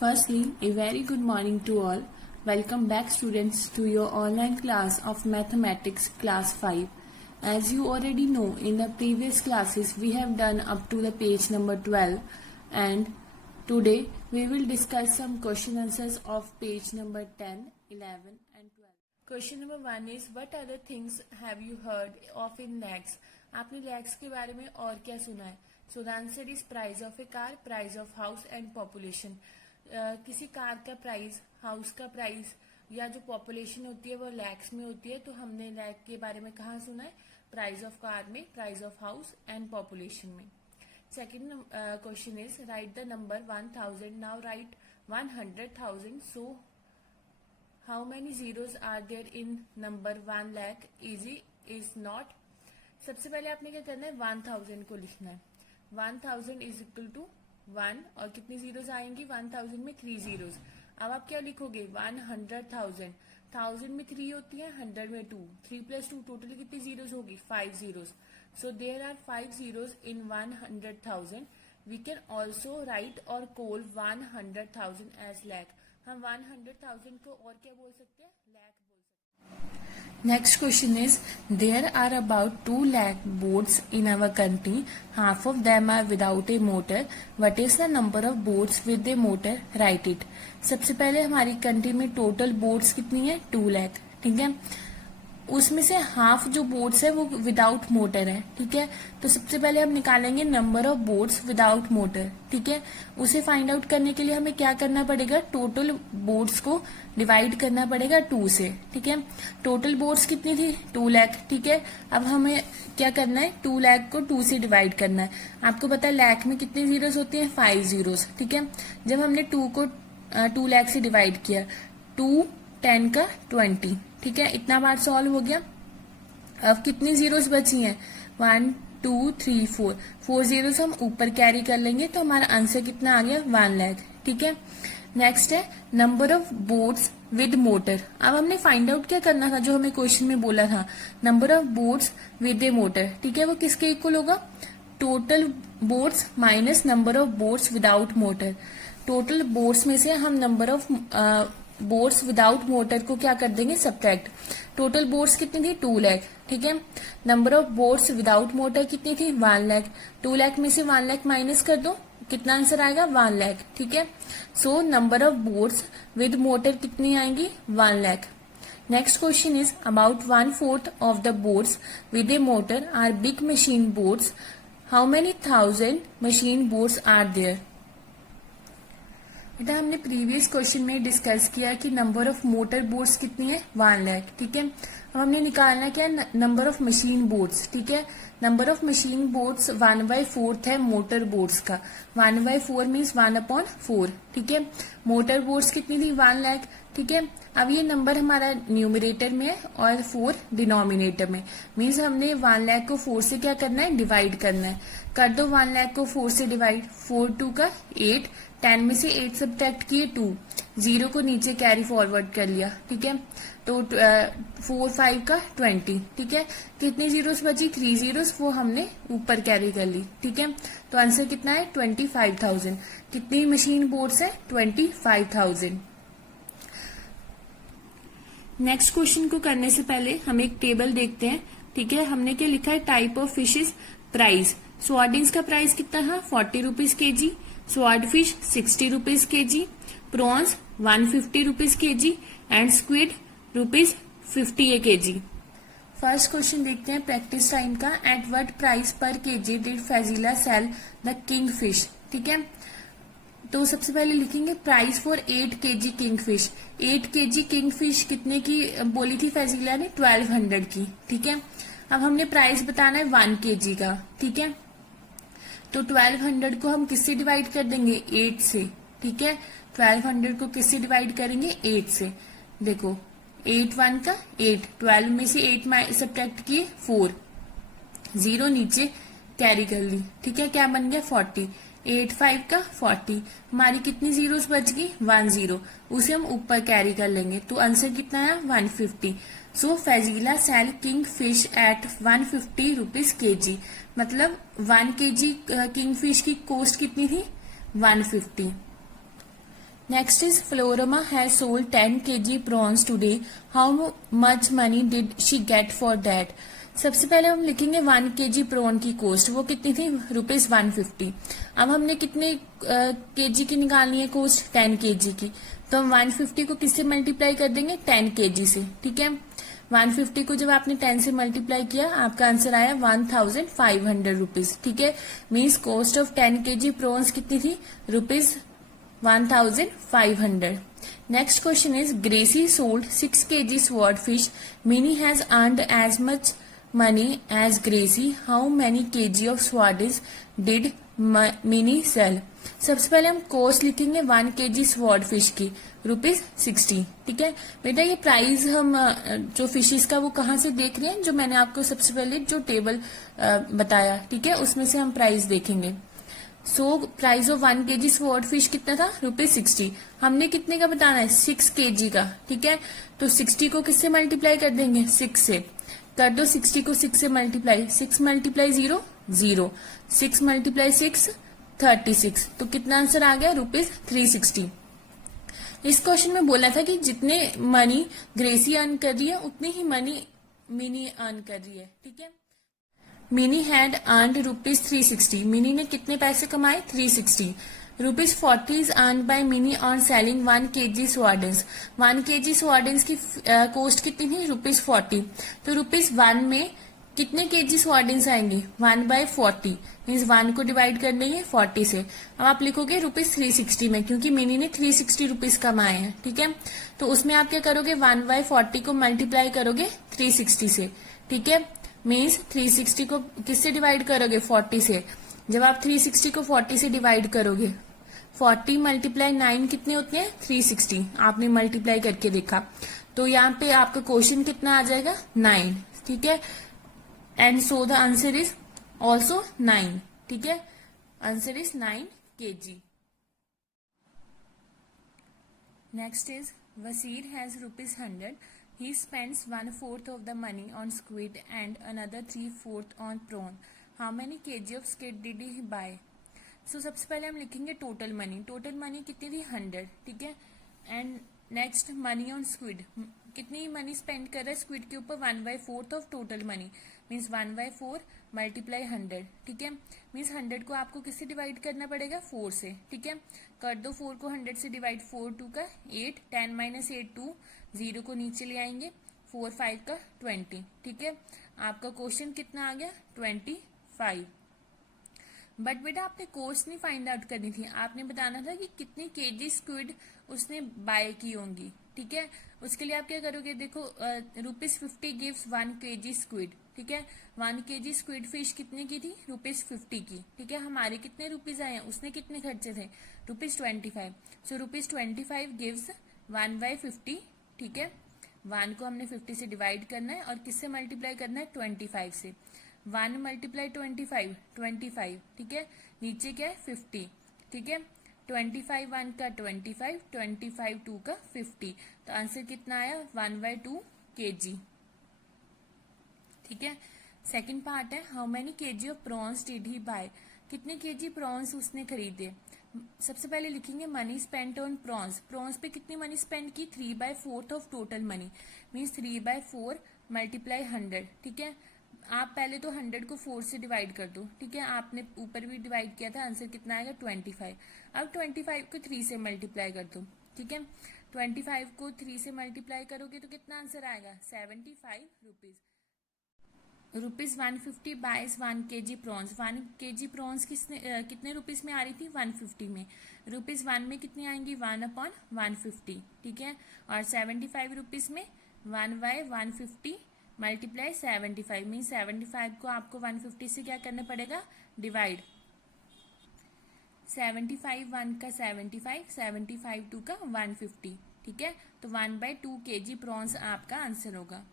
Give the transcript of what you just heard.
Firstly, a very good morning to all. Welcome back students to your online class of Mathematics class 5. As you already know, in the previous classes we have done up to the page number 12 and today we will discuss some question answers of page number 10, 11 and 12. Question number 1 is what other things have you heard of in lakhs? आपने lakhs के बारे में और क्या सुना है? So the answer is price of a car, price of house and population. किसी car का प्राइस, हाउस का प्राइस या जो पॉपुलेशन होती है वो लैक्स में होती है, तो हमने लैक के बारे में कहाँ सुना है? प्राइस ऑफ कार में, price of house and population में. Second question is write the number 1000. Now write 100,000. So how many zeros are there in number 1 lakh? Easy is not. सबसे पहले आपने क्या करना है? 1000 को लिखना है. 1000 इज इक्वल टू 1 और कितनी जीरोज आएंगी? 1000 में 3 जीरोज. अब आप क्या लिखोगे? 100,000. 1000 में 3 होती है, 100 में 2. 3 + 2 टोटल कितनी जीरोज होगी? 5 zeros. So there are 5 zeros in 100,000. We can also write और कॉल 100,000 एज लैख. हम 100,000 को और क्या बोल सकते हैं? लैख बोल सकते हैं. Next question is, there are about 2 lakh boats in our country. Half of them are without a motor. What is the number of boats with a motor? Write it. सबसे पहले हमारी कंट्री में टोटल बोट्स कितनी है? 2 लाख. ठीक है, उसमें से हाफ जो बोट्स है वो विदाउट मोटर है. ठीक है, तो सबसे पहले हम निकालेंगे number of boats without motor. ठीक है, उसे फाइंड आउट करने के लिए हमें क्या करना पड़ेगा? टोटल बोट्स को डिवाइड करना पड़ेगा 2 से. ठीक है, टोटल बोट्स कितनी थी? 2 लाख. ठीक है, अब हमें क्या करना है? 2 लाख को 2 से डिवाइड करना है. आपको पता है लाख में कितनी जीरोस होती है? 5 जीरोस. ठीक है, जब हमने 2 को 2 लाख से डिवाइड किया, 2 10 का 20. ठीक है, इतना बार सॉल्व हो गया. अब कितनी जीरोस बची हैं? 1 2 3 4. 4 जीरोस हम ऊपर कैरी कर लेंगे तो हमारा आंसर कितना आ गया? 1 लाख. ठीक है, नेक्स्ट है number of boats with motor. अब हमने फाइंड आउट क्या करना था जो हमें क्वेश्चन में बोला था? Number of boats with a motor. ठीक है, वो किसके इक्वल होगा? Total boats minus number of boats without motor. Total boats में से हम number of boats without motor को क्या कर देंगे? सब्ट्रैक्ट. टोटल बोट्स कितनी थी? 2 लाख. ठीक है, number of boats without motor कितनी थी? 1 लाख. 2 लाख में से 1 लाख माइनस कर दो, कितना आंसर आएगा? 1 लाख. ठीक है, so number of boats with motor कितनी आएंगी? 1 lakh. Next question is about 1/4 of the boats with a motor are big machine boats. How many 1000 machine boats are there? बेटा हमने प्रीवियस क्वेश्चन में डिस्कस किया कि नंबर ऑफ मोटर बोट्स कितनी है? 1 लाख. ठीक है, अब हमने निकालना क्या? Number of machine boats. ठीक है, नंबर ऑफ मशीन बोट्स 1/4 है मोटर बोट्स का. 1/4 मीन्स 1/4. ठीक है, मोटर बोट्स कितनी थी? 1 लाख. ठीक है, अब ये नंबर हमारा न्यूमरेटर में है और 4 डिनोमिनेटर में. मीन्स हमने 1 लाख को 4 से क्या करना है? डिवाइड करना है. कर दो 1 लाख को 4 से डिवाइड. 4 2 का 8. 10 में से 8 सब्ट्रैक्ट किए 2. 0 को नीचे कैरी फॉरवर्ड कर लिया. ठीक है, तो 4 5 का 20. ठीक है, कितनी जीरोस बची? 3 जीरोस, वो हमने ऊपर कैरी कर ली. ठीक है, तो आंसर कितना है? 25,000. कितनी मशीन बोट्स है? 25,000. नेक्स्ट क्वेश्चन को करने से पहले हम एक टेबल देखते हैं. ठीक है, हमने क्या लिखा है? Type of fishes price. स्वार्डिंग्स का प्राइस कितना था? 40 rupees K ji. Sword fish 60 rupees K ji. Prawns 150 rupees K ji and squid ₹50 के जी. फर्स्ट क्वेश्चन देखते हैं प्रैक्टिस टाइम का. At what price per KG did Faizila sell the king fish? ठीक है, तो सबसे पहले लिखेंगे price for 8 kg king fish. 8 kg king fish कितने की बोली थी फैजिला ने? 1200 की. ठीक है, अब हमने प्राइस बताना है 1 kg का. ठीक है, तो 1200 को हम किससे डिवाइड कर देंगे? 8 से. ठीक है, 1200 को किससे डिवाइड करेंगे? 8 से. देखो 8 1 का 8. 12 में से 8 सब्ट्रैक्ट किए 4. 0 नीचे कैरी कर ली. ठीक है, क्या बन गया? 40. 8 5 का 40. हमारी कितनी जीरोस बच गई? 1 0. उसे हम ऊपर कैरी कर लेंगे तो आंसर कितना है? 150. So Faizila sell king fish at 150 rupees K G. मतलब 1 kg किंग फिश की कॉस्ट कितनी थी? 150. Next is Floroma has sold 10 kg prawns today. How much money did she get for that? सबसे पहले हम लिखेंगे 1 kg प्रॉन की कॉस्ट, वो कितनी थी? ₹150। अब हमने कितने केजी की निकालनी है कॉस्ट? 10 kg की। तो हम 150 को किससे मल्टीप्लाई कर देंगे? 10 kg से। ठीक है, 150 को जब आपने 10 से मल्टीप्लाई किया आपका आंसर आया 1500 रुपीज। ठीक है, means cost of 10 kg prawns कितनी थी? ₹1500। Next question is Gracie sold 6 kg swordfish. Minnie has earned as much money as Gracie. How many kg of swordfish did Minnie sell? सबसे पहले हम कॉस्ट लिखेंगे 1 kg swordfish की, ₹60। ठीक है बेटा, ये प्राइस हम जो फिशेस का वो कहाँ से देख रहे हैं? जो मैंने आपको सबसे पहले जो टेबल बताया, ठीक है, उसमें से हम प्राइस देखेंगे। So price of 1 kg sword fish कितना था? ₹60। हमने कितने का बताना है? 6 kg का। ठीक है, तो 60 को किससे मल्टीप्लाई कर देंगे? 6 से। कर दो 60 को 6 से मल्टीप्लाई। 6 multiply 0 0, 6 multiply 6 36। तो कितना आंसर आ गया? ₹360। इस क्वेश्चन में बोला था कि जितने मनी ग्रेसी अर्न कर रही है उतनी ही मनी मिनी अर्न कर रही है। ठीक है, मिनी हैड अर्नड ₹360। मिनी ने कितने पैसे कमाए? 360। ₹40 is earn by mini on selling 1 kg स्वार्डन्स। 1 kg स्वार्डन्स की कॉस्ट कितनी थी? ₹40। तो ₹1 में कितने kg स्वार्डन्स आएंगे? 1/40, मीन्स 1 को डिवाइड कर देंगे 40 से। अब आप लिखोगे ₹360 में, क्योंकि मिनी ने 360 रुपीज कमाए हैं। ठीक है, तो उसमें आप क्या करोगे? 1/40 को मल्टीप्लाई करोगे 360 से। ठीक है, मीन्स 360 को किससे डिवाइड करोगे? 40 से। जब आप 360 को 40 से डिवाइड करोगे, 40 मल्टीप्लाई 9 कितने होते हैं? 360। आपने मल्टीप्लाई करके देखा, तो यहाँ पे आपका क्वेश्चन कितना आ जाएगा? 9। ठीक है, and so the answer is also 9। ठीक है, answer is 9 kg। Next is Wasir has ₹100. He spends 1/4 of the money on squid and another 3/4 on prawn. How many kg of squid did he buy? So सबसे पहले हम लिखेंगे total money. Total money कितनी थी? 100। ठीक है, and next money on squid, कितनी money spend कर रहा है स्क्विड के ऊपर? 1/4 of total money, means 1/4 multiply 100। ठीक है, मीन्स 100 को आपको किससे डिवाइड करना पड़ेगा? 4 से। ठीक है, कर दो 4 को 100 से डिवाइड। 4 2 का 8, 10 - 8 2, 0 को नीचे ले आएंगे, 4 5 का 20। ठीक है, आपका क्वेश्चन कितना आ गया? 25। बट बेटा आपने कॉस्ट नहीं फाइंड आउट करनी थी, आपने बताना था कि कितनी केजी स्क्विड उसने बाय की होंगी। ठीक है, उसके लिए आप क्या करोगे? देखो ₹50 गिव्स 1 kg स्क्विड। ठीक है, 1 kg स्क्विड फिश कितने की थी? ₹50 की। ठीक है, हमारे कितने रुपीज आए हैं? उसने कितने खर्चे थे? ₹25। सो ₹25 गिव्स 1/50। ठीक है, 1 को हमने 50 से डिवाइड करना है और किससे मल्टीप्लाई करना है? 25 से। 1 मल्टीप्लाई 25, 25। ठीक है, नीचे क्या है? 50। ठीक है, 25 1 का 25, 25 2 का 50। तो आंसर कितना आया? 1/2 kg। ठीक है, सेकंड पार्ट है how many kg of prawns did he buy. कितने kg प्रॉन्स उसने खरीदे? सबसे पहले लिखेंगे money spent on prawns. Prawns पे कितनी मनी स्पेंड की? 3/4 of total money, means 3/4 multiply 100। ठीक है, आप पहले तो 100 को 4 से डिवाइड कर दो। ठीक है, आपने ऊपर भी डिवाइड किया था, आंसर कितना आएगा? 25। अब 25 को 3 से मल्टीप्लाई कर दो। ठीक है, 25 को 3 से मल्टीप्लाई करोगे तो कितना आंसर आएगा? 75 rupees. ₹150 buys 1 kg prawns. 1 kg prawns कितने रुपीज में आ रही थी? 150 में। ₹1 में कितनी आएंगी? 1/150। ठीक है, और 75 रुपीज में 1/150 मल्टीप्लाई 75, मीन 75 को आपको 150 से क्या करना पड़ेगा? डिवाइड। 75 1 का 75, 75 2 का 150। ठीक है, तो 1/2 kg प्रॉन्स आपका आंसर होगा।